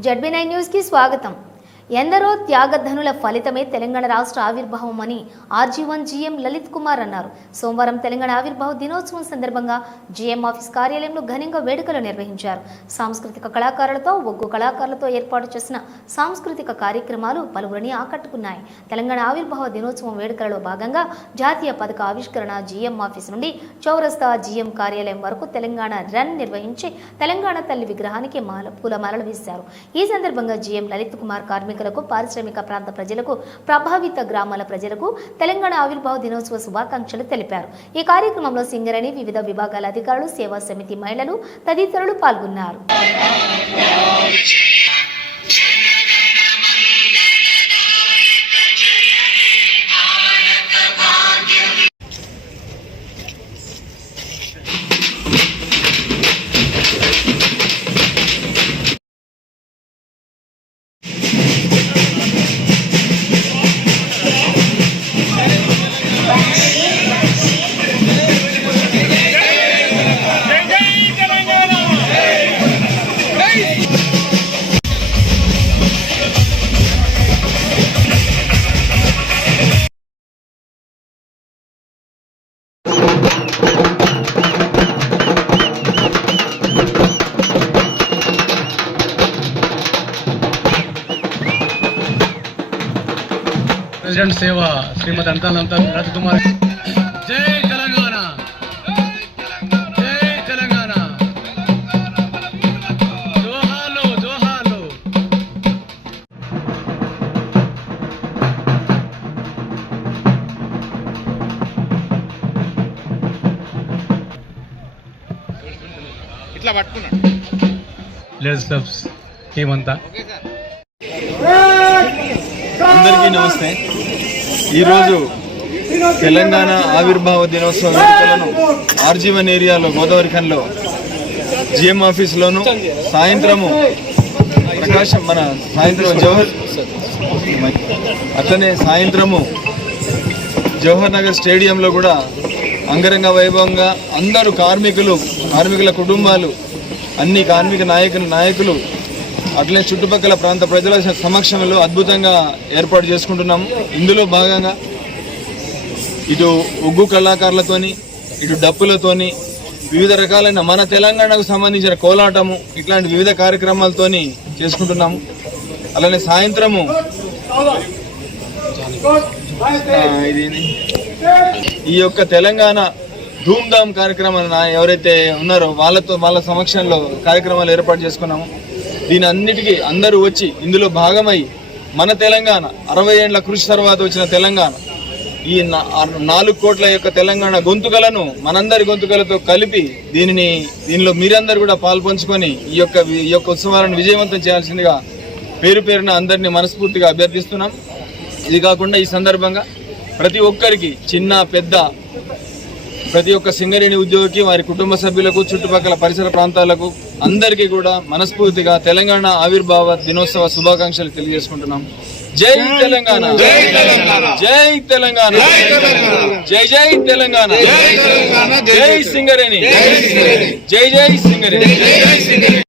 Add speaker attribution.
Speaker 1: ZB nine న్యూస్కి స్వాగతం ఎందరో త్యాగధనుల ఫలితమే తెలంగాణ రాష్ట్ర ఆవిర్భావం అని ఆర్జీవన్ జీఎం లలిత్ కుమార్ అన్నారు. సోమవారం తెలంగాణ ఆవిర్భావ దినోత్సవం సందర్భంగా జీఎం ఆఫీస్ కార్యాలయంలో ఘనంగా వేడుకలు నిర్వహించారు. సాంస్కృతిక కళాకారులతో ఒగ్గు కళాకారులతో ఏర్పాటు చేసిన సాంస్కృతిక కార్యక్రమాలు పలువురిని ఆకట్టుకున్నాయి. తెలంగాణ ఆవిర్భావ దినోత్సవం వేడుకలలో భాగంగా జాతీయ పథక ఆవిష్కరణ జీఎం ఆఫీస్ నుండి చౌరస్తా జీఎం కార్యాలయం వరకు తెలంగాణ రన్ నిర్వహించి తెలంగాణ తల్లి విగ్రహానికి మాల పూలమాలలు వేశారు. ఈ సందర్భంగా జీఎం లలిత్ కుమార్ కార్మికులకు పారిశ్రామిక ప్రాంత ప్రజలకు ప్రభావిత గ్రామాల ప్రజలకు తెలంగాణ ఆవిర్భావ దినోత్సవ శుభాకాంక్షలు తెలిపారు. ఈ కార్యక్రమంలో సింగరేణి వివిధ విభాగాల అధికారులు సేవా సమితి మహిళలు తదితరులు పాల్గొన్నారు.
Speaker 2: ప్రెసిడెంట్ సేవ శ్రీమతి అంతానంత రాజకుమార్ జై తెలంగాణ జై తెలంగాణ జోహార్లు జోహార్లు
Speaker 3: ఇట్లా పట్టుకున్నాడు
Speaker 2: లేడీస్ క్లబ్స్ టీమ్ అంతా
Speaker 4: అందరికీ నమస్తే. ఈరోజు తెలంగాణ ఆవిర్భావ దినోత్సవ వేడుకలను ఆర్జీవన్ ఏరియాలో గోదావరి ఖన్లో జిఎం ఆఫీస్లోను సాయంత్రము ప్రకాశం మన సాయంత్రం జవహర్ అట్లనే సాయంత్రము జవహర్ నగర్ స్టేడియంలో కూడా అంగరంగ వైభవంగా అందరూ కార్మికులు కార్మికుల కుటుంబాలు అన్ని కార్మిక నాయకులు నాయకులు అట్లనే చుట్టుపక్కల ప్రాంత ప్రజల సమక్షంలో అద్భుతంగా ఏర్పాటు చేసుకుంటున్నాము ఇందులో భాగంగా ఇటు ఉగ్గు కళాకారులతోని ఇటు డప్పులతోని వివిధ రకాలైన మన తెలంగాణకు సంబంధించిన కోలాటము ఇట్లాంటి వివిధ కార్యక్రమాలతోని చేసుకుంటున్నాము అలానే సాయంత్రము ఇది ఈ యొక్క తెలంగాణ ధూమ్ధామ్ కార్యక్రమం ఎవరైతే ఉన్నారో వాళ్ళతో వాళ్ళ సమక్షంలో కార్యక్రమాలు ఏర్పాటు చేసుకున్నాము. దీని అన్నిటికీ అందరూ వచ్చి ఇందులో భాగమై మన తెలంగాణ అరవై ఏండ్ల కృషి తర్వాత వచ్చిన తెలంగాణ ఈ నాలుగు కోట్ల యొక్క తెలంగాణ గొంతుకలను మనందరి గొంతుకలతో కలిపి దీనిని దీనిలో మీరందరూ కూడా పాల్పంచుకొని ఈ యొక్క ఈ యొక్క ఉత్సవాలను విజయవంతం చేయాల్సిందిగా పేరు పేరున అందరినీ మనస్ఫూర్తిగా అభ్యర్థిస్తున్నాం. ఇది కాకుండా ఈ సందర్భంగా ప్రతి ఒక్కరికి చిన్న పెద్ద ప్రతి ఒక్క సింగరేణి ఉద్యోగికి వారి కుటుంబ సభ్యులకు చుట్టుపక్కల పరిసర ప్రాంతాలకు అందరికీ కూడా మనస్ఫూర్తిగా తెలంగాణ ఆవిర్భావ దినోత్సవ శుభాకాంక్షలు తెలియజేసుకుంటున్నాం. జై తెలంగాణ. జై తెలంగాణ. జై తెలంగాణ. జై జై తెలంగాణ. జై సింగరేణి. జై జై సింగరేణి.